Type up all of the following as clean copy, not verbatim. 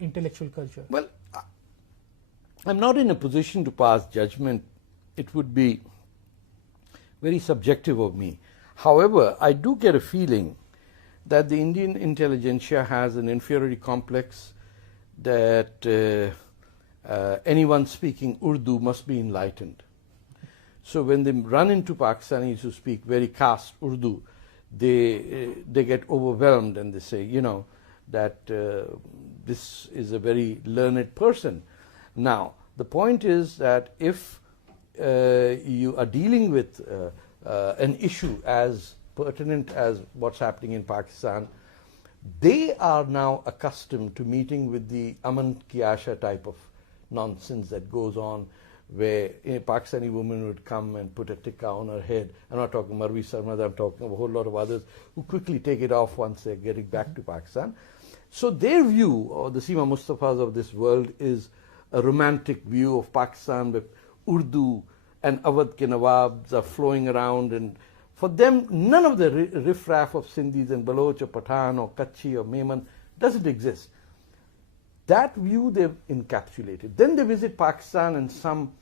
intellectual culture? Well, I'm not in a position to pass judgment. It would be very subjective of me. However, I do get a feeling that the Indian intelligentsia has an inferiority complex, that anyone speaking Urdu must be enlightened. So when they run into Pakistanis who speak very caste Urdu, they get overwhelmed and they say, that this is a very learned person. Now, the point is that if you are dealing with an issue as pertinent as what's happening in Pakistan, they are now accustomed to meeting with the Aman Ki Asha type of nonsense that goes on, where a Pakistani woman would come and put a tikka on her head. I'm not talking Marvi Sarmad, I'm talking of a whole lot of others who quickly take it off once they're getting back to Pakistan. So their view, or the Seema Mustafas of this world, is a romantic view of Pakistan with Urdu and Awadh ke Nawabs are flowing around, and for them none of the riffraff of Sindhis and Baloch or Pathan or Kutchi or Memon doesn't exist. That view they've encapsulated. Then they visit Pakistan and some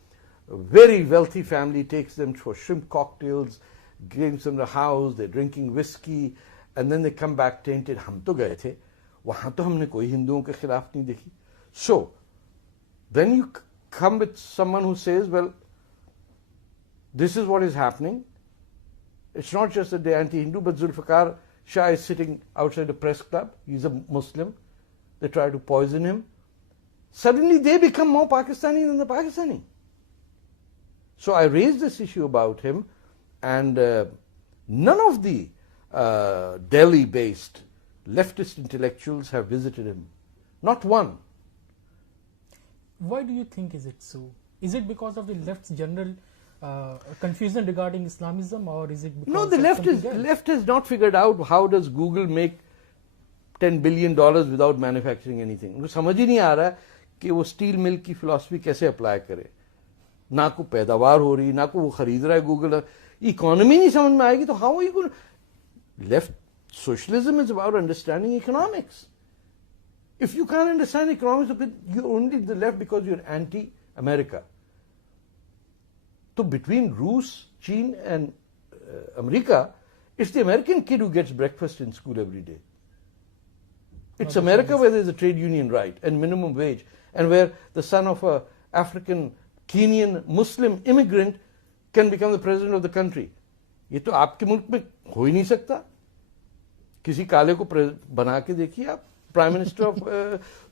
very wealthy family takes them for shrimp cocktails, gives them the house, they're drinking whiskey, and then they come back tainted. Hum to gaye the, wahan to humne koi Hinduon ke khilaf nahi dekhi. So, then you come with someone who says, well, this is what is happening. It's not just that they're anti-Hindu, but Zulfikar Shah is sitting outside a press club. He's a Muslim. They try to poison him. Suddenly they become more Pakistani than the Pakistani. So I raised this issue about him, and none of the Delhi-based leftist intellectuals have visited him. Not one. Why do you think is it so? Is it because of the left's general confusion regarding Islamism, or is it because no, the left has not figured out how does Google make $10 billion without manufacturing anything. उनको समझ ही नहीं आ रहा कि वो steel mill की philosophy कैसे apply करे. ना को पैदावार हो रही, ना को वो खरीद रहा है गूगल. इकोनॉमी नहीं समझ में आएगी तो how are you going to... Left socialism is about understanding economics. If you can't understand economics, you're only the left because you're anti-America. So between Rus, China and America, it's the American kid who gets breakfast in school every day. It's America where there's a trade union right and minimum wage, and where the son of a African, Kenyan, Muslim immigrant can become the president of the country. ये तो आपके मुल्क में हो ही नहीं सकता. किसी काले को बना के देखिए आप प्राइम मिनिस्टर ऑफ.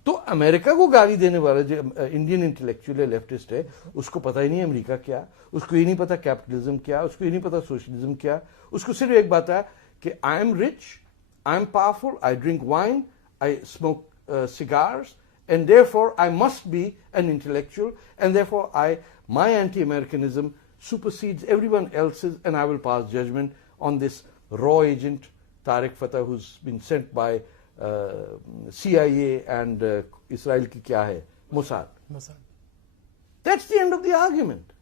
तो अमेरिका को गाली देने वाला जो इंडियन इंटेलेक्चुअल है, लेफ्टिस्ट है, उसको पता ही नहीं अमेरिका क्या, उसको ये नहीं पता कैपिटलिज्म क्या, उसको ये नहीं पता सोशलिज्म क्या. उसको सिर्फ एक बात है कि I am rich, I am powerful, I drink wine, I smoke cigars, and therefore I must be an intellectual, and therefore my anti-Americanism supersedes everyone else's, and I will pass judgment on this raw agent Tarek Fatah, who's been sent by CIA and Israel ki kya hai, Mossad. That's the end of the argument.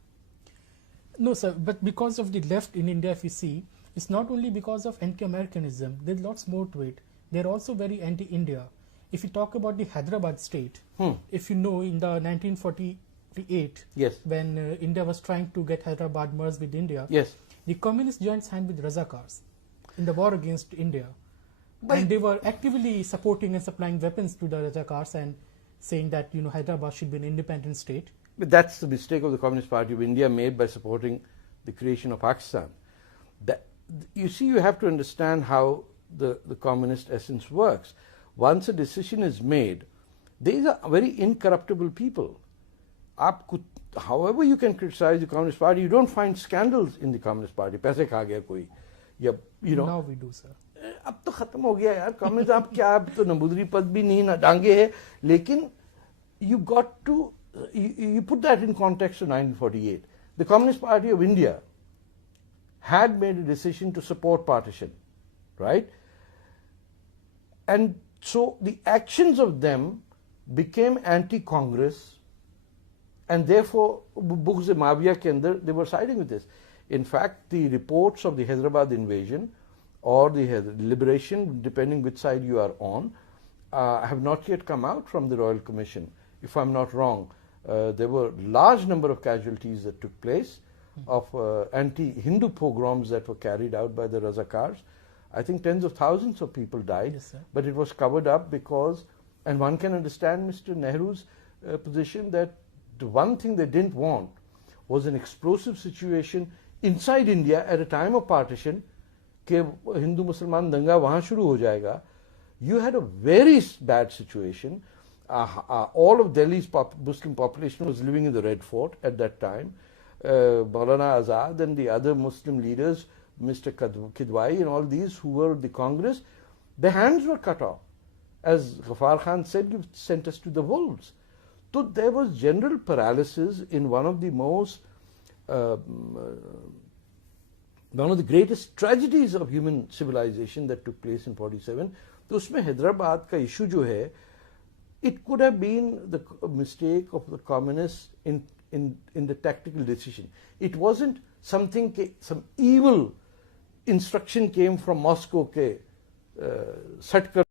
No, sir, but because of the left in India, if you see, it's not only because of anti-Americanism. There's lots more to it. They're also very anti-India. If you talk about the Hyderabad state, if you know, in the 1948, yes, when India was trying to get Hyderabad merged with India, yes, the communists joined hands with Razakars in the war against India. And they were actively supporting and supplying weapons to the Razakars and saying that, Hyderabad should be an independent state. But that's the mistake of the Communist Party of India made by supporting the creation of Pakistan. You see, you have to understand how the communist essence works. Once a decision is made, these are very incorruptible people. However you can criticize the Communist Party, you don't find scandals in the Communist Party. पैसे खा गया कोई, या Now we do, sir. अब तो खत्म हो गया यार. कम्युनिस्ट आप क्या, अब तो नंबूदरी पद भी नहीं ना डांगे है. लेकिन you got to you put that in context of 1948. The Communist Party of India had made a decision to support partition, right? And so the actions of them became anti-Congress, and therefore Bughz-e-Mawiya ke andar, they were siding with this. In fact, the reports of the Hyderabad invasion or the liberation, depending which side you are on, have not yet come out from the Royal Commission. If I'm not wrong, there were large number of casualties that took place of anti-Hindu pogroms that were carried out by the Razakars. I think tens of thousands of people died, Yes, sir. but it was covered up because, and one can understand Mr. Nehru's position that the one thing they didn't want was an explosive situation inside India at a time of partition कि हिंदू मुसलमान दंगा वहाँ शुरू हो जाएगा. You had a very bad situation. All of Delhi's Muslim population was living in the Red Fort at that time. Maulana Azad and the other Muslim leaders, Mr. Kidwai and all these who were the Congress, their hands were cut off. As Ghaffar Khan said, you sent us to the wolves. So there was general paralysis in one of the most, one of the greatest tragedies of human civilization that took place in 47. तो उसमें हैदराबाद का issue जो है, it could have been the mistake of the communists in the tactical decision. It wasn't something, some evil instruction came from Moscow के सट कर